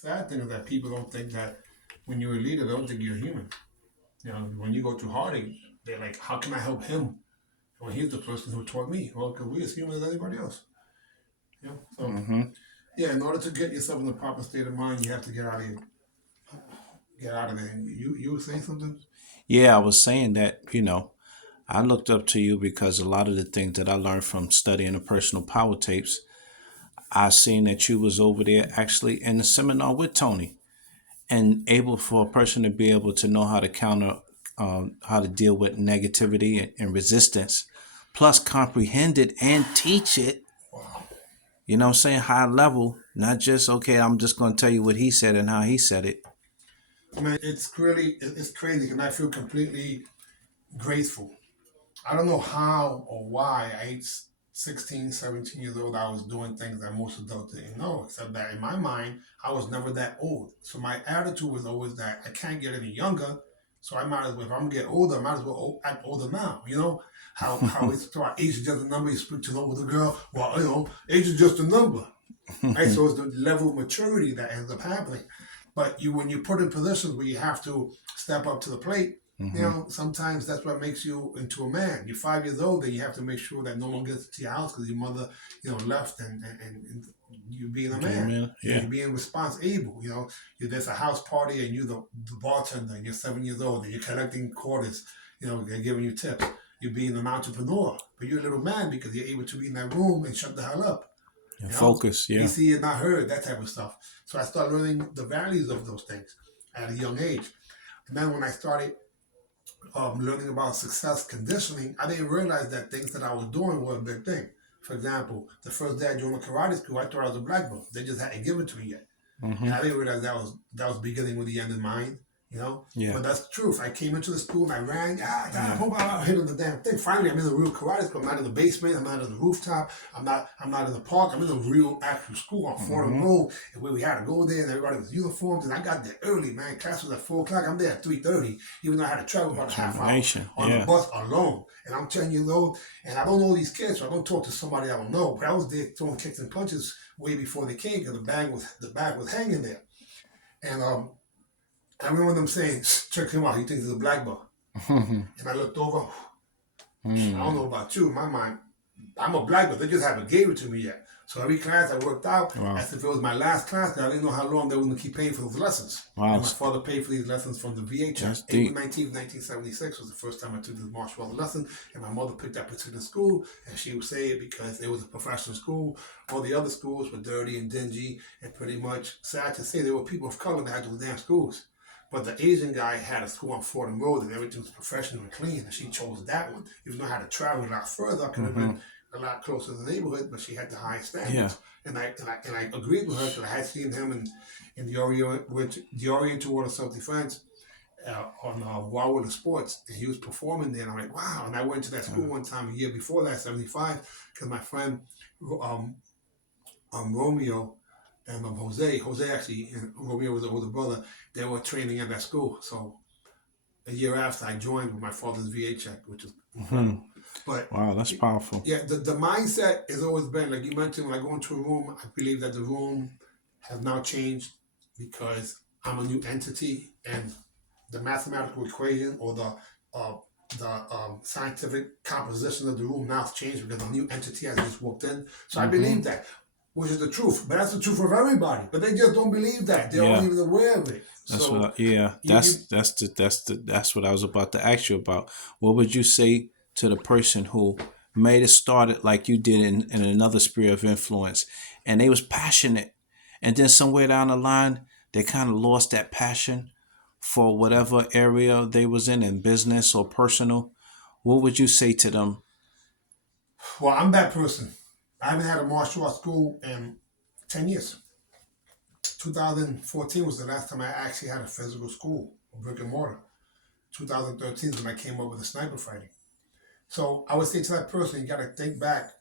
Sad thing is that people don't think that when you're a leader, they don't think you're human. You know, when you go through heartache, they're like, how can I help him? Well, he's the person who taught me. Well, because we as human as anybody else. You know, so Hmm. yeah, in order to get yourself in the proper state of mind, you have to get out of there. You were saying something? Yeah, I was saying that, I looked up to you because a lot of the things that I learned from studying the personal power tapes, I seen that you was over there actually in the seminar with Tony and able for a person to be able to know how to counter, how to deal with negativity and resistance, plus comprehend it and teach it. Wow. You know what I'm saying? High level, not just, okay, I'm just going to tell you what he said and how he said it. I mean, it's crazy, and I feel completely grateful. I don't know how or why at age 16, 17 years old, I was doing things that most adults didn't know, except that in my mind, I was never that old. So my attitude was always that I can't get any younger. So I might as well, if I'm gonna get older, I might as well act older now. You know, how it's thought age is just a number. You speak to an older girl, well, age is just a number. Right? So it's the level of maturity that ends up happening. But when you put in positions where you have to step up to the plate, Hmm. sometimes that's what makes you into a man. You're 5 years old, then you have to make sure that no one gets to your house because your mother, left, and you being a Okay, man. man. Yeah. You're being responsible. There's a house party and you're the bartender and you're 7 years old and you're collecting quarters. They're giving you tips. You're being an entrepreneur, but you're a little man because you're able to be in that room and shut the hell up. And You know, focus. be Yeah. seen and not heard, that type of stuff. So I started learning the values of those things at a young age. And then when I started learning about success conditioning, I didn't realize that things that I was doing were a big thing. For example, the first day I joined the karate school, I thought I was a black belt. They just hadn't given it to me yet. And Hmm. I didn't realize that was beginning with the end in mind, Yeah. But that's the truth. I came into the school and I ran, Yeah. hit on the damn thing. Finally, I'm in the real karate school. I'm not in the basement. I'm not on the rooftop. I'm not in the park. I'm in the real actual school on Fordham Hmm. Road, and where we had to go there, and everybody was uniformed. And I got there early, man. Class was at 4 o'clock. I'm there at 3:30, even though I had to travel about a half hour Determination. on the Yeah. bus alone. And I'm 10 years old, and I don't know these kids, so I don't talk to somebody I don't know. But I was there throwing kicks and punches way before they came because the bag was hanging there. And I remember them saying, check him out, he thinks he's a black belt. And I looked over, I don't Mm. know about you, in my mind, I'm a black belt, they just haven't gave it to me yet. So every class I worked out Wow. as if it was my last class, because I didn't know how long they were going to keep paying for those lessons. Wow. And my father paid for these lessons from the VA check. That's April deep. 19th, 1976 was the first time I took this martial arts lesson, and my mother picked that particular school, and she would say it because it was a professional school. All the other schools were dirty and dingy, and pretty much, sad to say, there were people of color that had those damn schools. But the Asian guy had a school on Fordham Road and everything was professional and clean, and she chose that one. Even though I had to travel a lot further, I could have Hmm. been a lot closer to the neighborhood, but she had the highest Yeah. standards. And I agreed with her because I had seen him in the Oriental Water Self Defense on Wildwood Sports, and he was performing there. And I'm like, wow! And I went to that school one time a year before that, '75, because my friend um, Romeo and Jose actually, and Romeo was the older brother. They were training at that school, so a year after I joined with my father's VA check, which is Hmm. incredible. But Wow. That's powerful. yeah, the mindset has always been like you mentioned. When I go into a room, I believe that the room has now changed because I'm a new entity, and the mathematical equation or uh, the scientific composition of the room now has changed because a new entity has just walked in. So I Hmm. believe that, which is the truth. But that's the truth of everybody. But they just don't believe that. They aren't Yeah. even aware of it. That's what. So Yeah. you That's what I was about to ask you about. What would you say to the person who made it started like you did in another sphere of influence, and they was passionate, and then somewhere down the line they kind of lost that passion for whatever area they was in business or personal. What would you say to them? Well, I'm that person. I haven't had a martial arts school in 10 years. 2014 was the last time I actually had a physical school, a brick and mortar. 2013 is when I came up with the sniper fighting. So I would say to that person, you got to think back.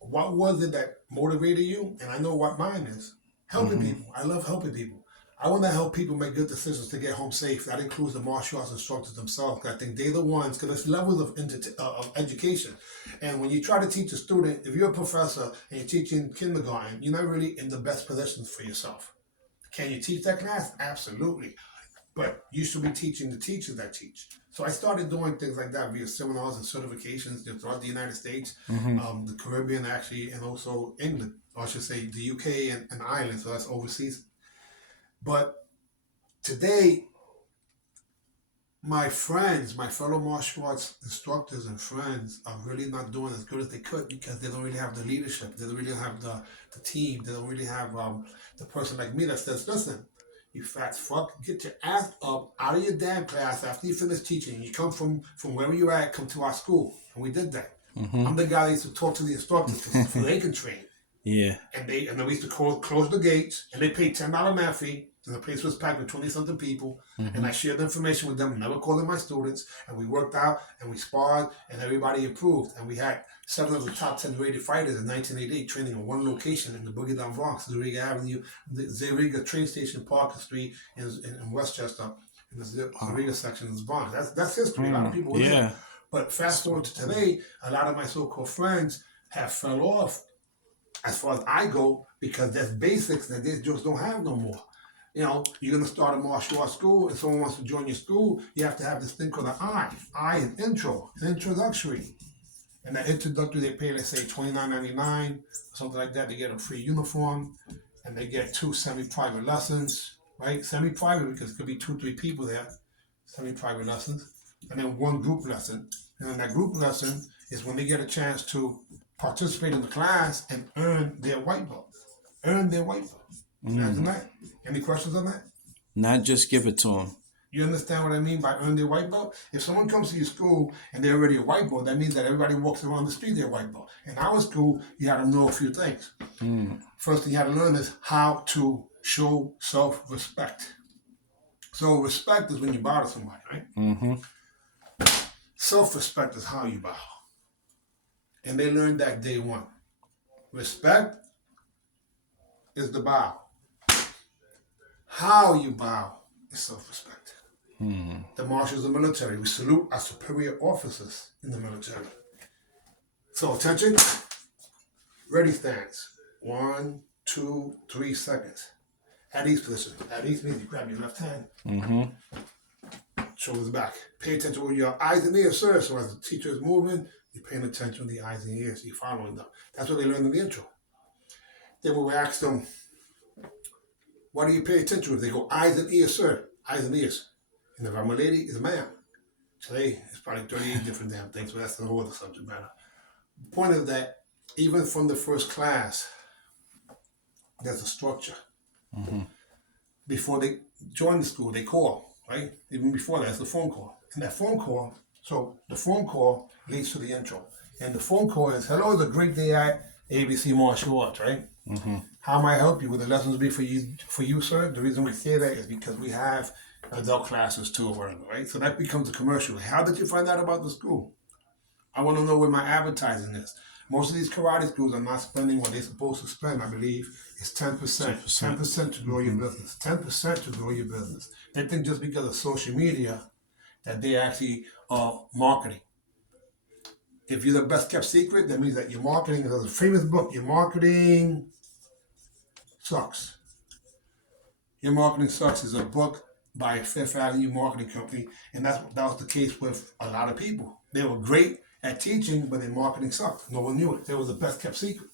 What was it that motivated you? And I know what mine is. Helping Hmm. people. I love helping people. I want to help people make good decisions to get home safe. That includes the martial arts instructors themselves. I think they're the ones, because there's levels of education. And when you try to teach a student, if you're a professor and you're teaching kindergarten, you're not really in the best positions for yourself. Can you teach that class? Absolutely. But you should be teaching the teachers that teach. So I started doing things like that via seminars and certifications throughout the United States, Mm-hmm. the Caribbean actually, and also England, or I should say the UK and Ireland, so that's overseas. But today, my friends, my fellow martial arts instructors and friends are really not doing as good as they could because they don't really have the leadership. They don't really have the team. They don't really have the person like me that says, listen, you fat fuck, get your ass up out of your damn class after you finish teaching. You come from wherever you're at, come to our school. And we did that. Mm-hmm. I'm the guy that used to talk to the instructors so they can train. Yeah. And then we used to close the gates, and they paid $10 mat fee, and the place was packed with 20-something people. Mm-hmm. And I shared the information with them, never called them my students, and we worked out, and we sparred, and everybody improved. And we had 7 of the top 10 rated fighters in 1988 training in one location in the Boogie Down Bronx, Zeriga Avenue, the Zeriga train station, Parker Street in Westchester, in the Zeriga section of the Bronx. That's history. A lot of people were there. But fast forward to today, a lot of my so-called friends have fell off as far as I go, because there's basics that they just don't have no more. You know, you're going to start a martial arts school, and someone wants to join your school, you have to have this thing called an I is intro, introductory. And that introductory, they pay, let's say, $29.99, or something like that. They get a free uniform, and they get 2 semi-private lessons, right? Semi-private because it could be 2-3 people there, semi-private lessons, and then 1 group lesson. And then that group lesson is when they get a chance to participate in the class and earn their white belt. Imagine that. Any questions on that? Not just give it to them. You understand what I mean by earn their white belt? If someone comes to your school and they're already a white belt, that means that everybody walks around the street they're white belt. In our school, you had to know a few things. First thing you had to learn is how to show self-respect. So respect is when you bow to somebody, right? Mm-hmm. Self-respect is how you bow. And they learned that day one. Respect is the bow. How you bow is self-respect. The marshals of the military, we salute our superior officers in the military. So attention, ready stance. 1, 2, 3 seconds. At ease position. At ease means you grab your left hand. Mm-hmm. Shoulders back. Pay attention with your eyes and ears, sir. So as the teacher is moving, you're paying attention to the eyes and ears. You're following them. That's what they learned in the intro. Then when we ask them, what do you pay attention to? They go, eyes and ears, sir. Eyes and ears. And if I'm a lady, it's a man. Today, it's probably 38 different damn things, but that's the whole other subject matter. The point is that even from the first class, there's a structure. Mm-hmm. Before they join the school, they call, right? Even before that, it's the phone call. And that phone call, so the phone call leads to the intro. And the phone call is, hello, it's a great day at ABC Martial Arts, right? Mm-hmm. How may I help you? Will the lessons be for you, sir? The reason we say that is because we have adult classes too, or whatever, right? So that becomes a commercial. How did you find out about the school? I want to know where my advertising is. Most of these karate schools are not spending what they're supposed to spend, I believe. It's 10%. 10% to grow your business. 10% to grow your business. They think just because of social media that they actually are marketing. If you're the best kept secret, that means that your marketing, there's a famous book, Your Marketing Sucks. Your Marketing Sucks is a book by a Fifth Avenue marketing company, and that was the case with a lot of people. They were great at teaching, but their marketing sucked. No one knew it. It was a best kept secret.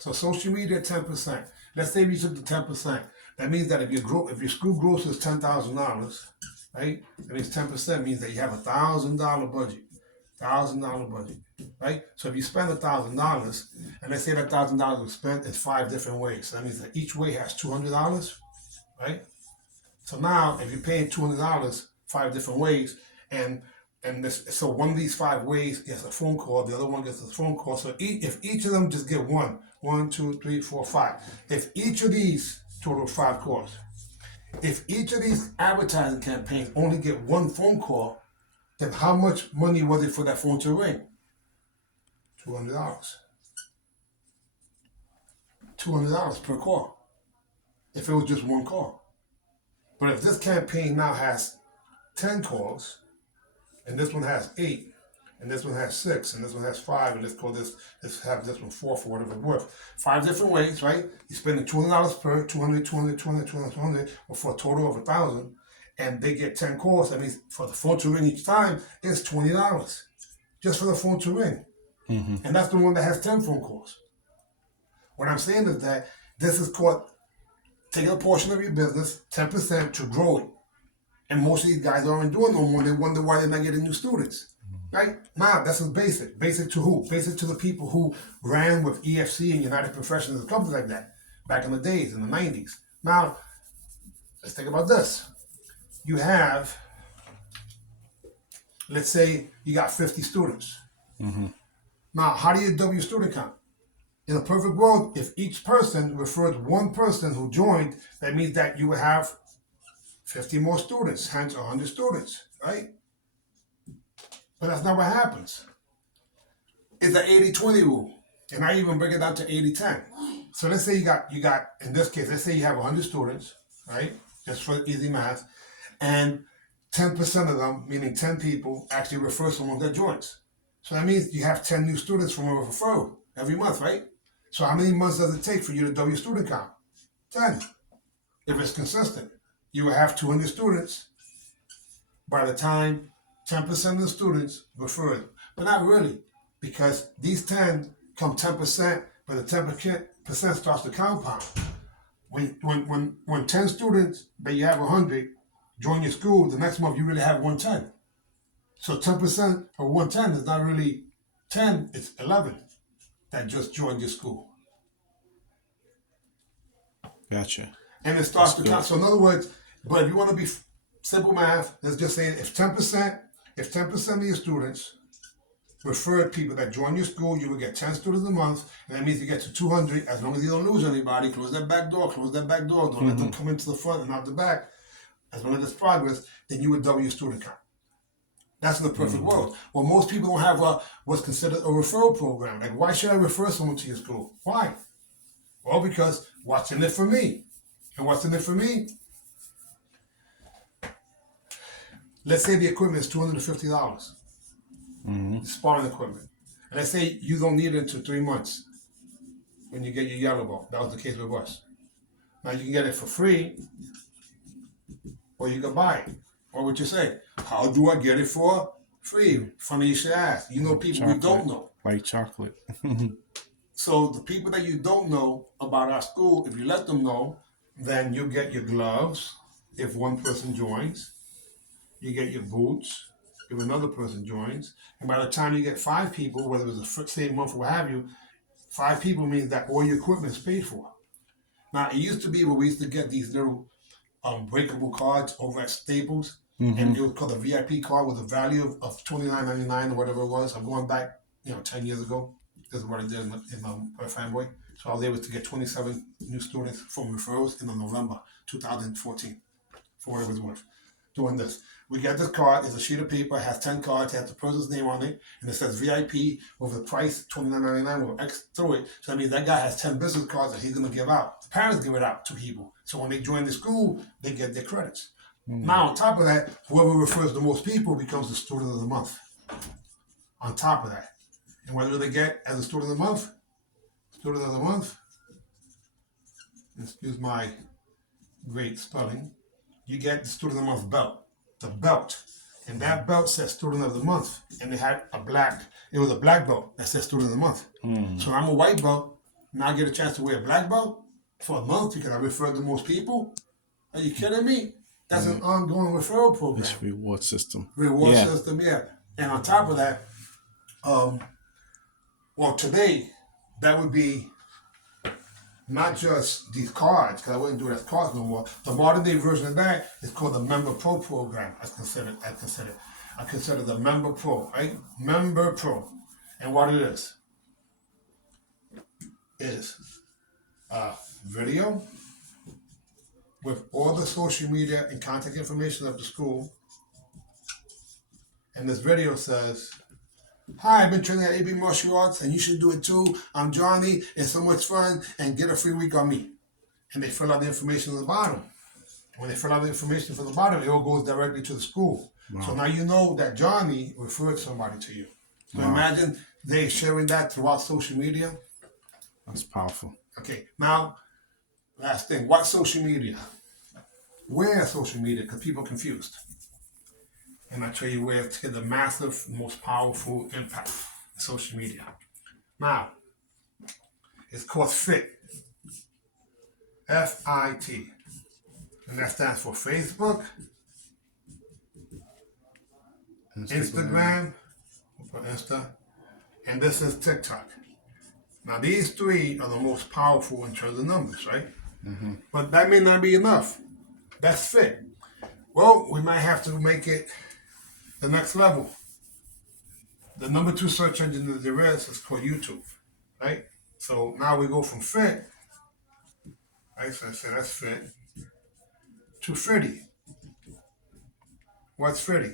So social media, 10%. Let's say we took the 10%. That means that if your school gross is $10,000, right? That means 10% means that you have $1,000 budget. $1,000 budget, right? So if you spend $1,000, and let's say that $1,000 was spent in 5 different ways. So that means that each way has $200, right? So now, if you're paying $200 5 different ways, so one of these 5 ways gets a phone call, the other one gets a phone call. So if each of them just get 1, 2, 3, 4, 5. If each of these total 5 calls, if each of these advertising campaigns only get 1 phone call, then how much money was it for that phone to ring? $200. $200 per call. If it was just 1 call. But if this campaign now has 10 calls, and this one has 8, and this one has 6, and this one has 5, and let's have this one 4 for whatever it's worth. 5 different ways, right? You're spending $200 per 200, 200, 200, 200, 200, or for a total of 1,000, and they get 10 calls. That means for the phone to ring each time, it's $20 just for the phone to ring, and that's the one that has 10 phone calls. What I'm saying is that this is called taking a portion of your business, 10%, to grow it. And most of these guys aren't doing no more. They wonder why they're not getting new students. Right? Now, that's basic. Basic to who? Basic to the people who ran with EFC and United Professionals and companies like that back in the days, in the 90s. Now, let's think about this. You have, let's say you got 50 students. Now, how do you double your student count? In a perfect world, if each person referred one person who joined, that means that you would have 50 more students, hence 100 students, right? But that's not what happens. It's an 80-20 rule. And I even break it down to 80-10. So let's say you got, in this case, let's say you have 100 students, right? Just for easy math. And 10% of them, meaning 10 people, actually refer someone that joins. So that means you have 10 new students from a referral every month, right? So how many months does it take for you to double your student count? 10. If it's consistent. You will have 200 students by the time 10% of the students refer it. But not really, because these 10 come 10%, but the 10% starts to compound. When 10 students that you have 100 join your school, the next month you really have 110. So 10% of 110 is not really 10, it's 11 that just joined your school. Gotcha. And it starts to count. So in other words, but if you want to be simple math, let's just say if 10% of your students referred people that join your school, you will get 10 students a month, and that means you get to 200. As long as you don't lose anybody, close that back door. Don't let them come into the front and out the back. As long as there's progress, then you would double your student count. That's in the perfect world. Well, most people don't have what's considered a referral program. Like, why should I refer someone to your school? Why? Well, because what's in it for me? And what's in it for me? Let's say the equipment is $250. Sparring equipment. And let's say you don't need it until 3 months when you get your yellow ball. That was the case with us. Now you can get it for free, or you can buy it. What would you say? How do I get it for free? Funny you should ask. You know people we don't know. Like chocolate. So the people that you don't know about our school, if you let them know, then you'll get your gloves if one person joins. You get your boots if another person joins. And by the time you get 5 people, whether it's the same month or what have you, 5 people means that all your equipment is paid for. Now, it used to be where we used to get these little breakable cards over at Staples, and it was called a VIP card with a value of $29.99 or whatever it was. I'm going back, 10 years ago. This is what I did in Fanboy. So I was able to get 27 new students from referrals in November 2014, for whatever it's worth, doing this. We get this card, it's a sheet of paper, it has 10 cards, it has the person's name on it, and it says VIP with the price $29.99 with X through it. So that means that guy has 10 business cards that he's going to give out. The parents give it out to people. So when they join the school, they get their credits. Now, on top of that, whoever refers the most people becomes the student of the month. On top of that. And what do they get as a student of the month? Student of the month, excuse my great spelling, you get the student of the month belt. The belt. And that belt says student of the month. And it was a black belt that says student of the month. So I'm a white belt. Now I get a chance to wear a black belt for a month because I referred the most people. Are you kidding me? That's an ongoing referral program. This reward system. Reward system, yeah. And on top of that, today, that would be not just these cards, because I wouldn't do it as cards no more. The modern day version of that is called the Member Pro program. I consider the Member Pro, right? Member Pro. And what it is video with all the social media and contact information of the school. And this video says, "Hi, I've been training at AB Martial Arts and you should do it too. I'm Johnny, it's so much fun, and get a free week on me." And they fill out the information at the bottom. When they fill out the information from the bottom, it all goes directly to the school. Wow. So now you know that Johnny referred somebody to you. So Wow. imagine they sharing that throughout social media. That's powerful. Okay, now last thing, what social media? Where social media? Because people are confused. And I tell you where to get the massive, most powerful impact in social media. Now, it's called FIT. FIT. And that stands for Facebook, Instagram, for Insta, and this is TikTok. Now, these three are the most powerful in terms of numbers, right? But that may not be enough. That's FIT. Well, we might have to make it the next level. The number 2 search engine that there is called YouTube, right? So now we go from FIT, right? So I said that's FIT, to Fitty. What's Fitty?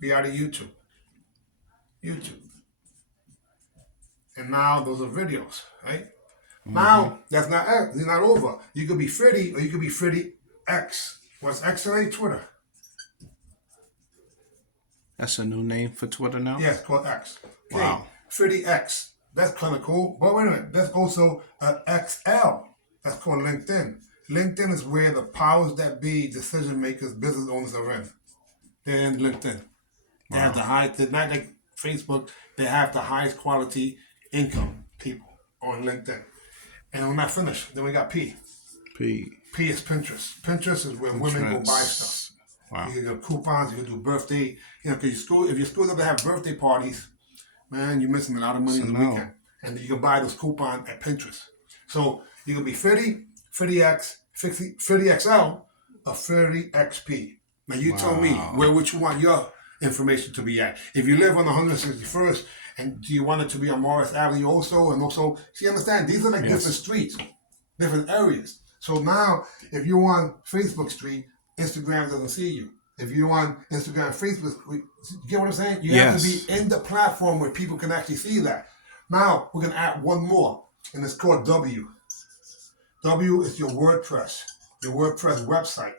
Be out of YouTube. YouTube. And now those are videos, right? Now that's not it's not over. You could be Fitty or you could be Fitty X. What's X today? Twitter. That's a new name for Twitter now? Yeah, it's called X. Okay. Wow. Fitty X. That's kind of cool. But wait a minute. There's also an XL. That's called LinkedIn. LinkedIn is where the powers that be, decision makers, business owners are in. They're in LinkedIn. They have the highest, they're not like Facebook, they have the highest quality income people on LinkedIn. And we're not finished. Then we got P. P. P is Pinterest. Pinterest is where women go buy stuff. Wow. You can do coupons, you can do birthday, because if you're school up to have birthday parties, man, you're missing a lot of money on the weekend. And you can buy those coupons at Pinterest. So you can be 50X, 50XL, or 50XP. Now you tell me where would you want your information to be at. If you live on 161st, and do you want it to be on Morris Avenue also? And also, see, understand, these are like different streets, different areas. So now, if you're on Facebook Street, Instagram doesn't see you. If you're on Instagram, Facebook, you get what I'm saying? You have to be in the platform where people can actually see that. Now, we're going to add one more, and it's called W. W is your WordPress website.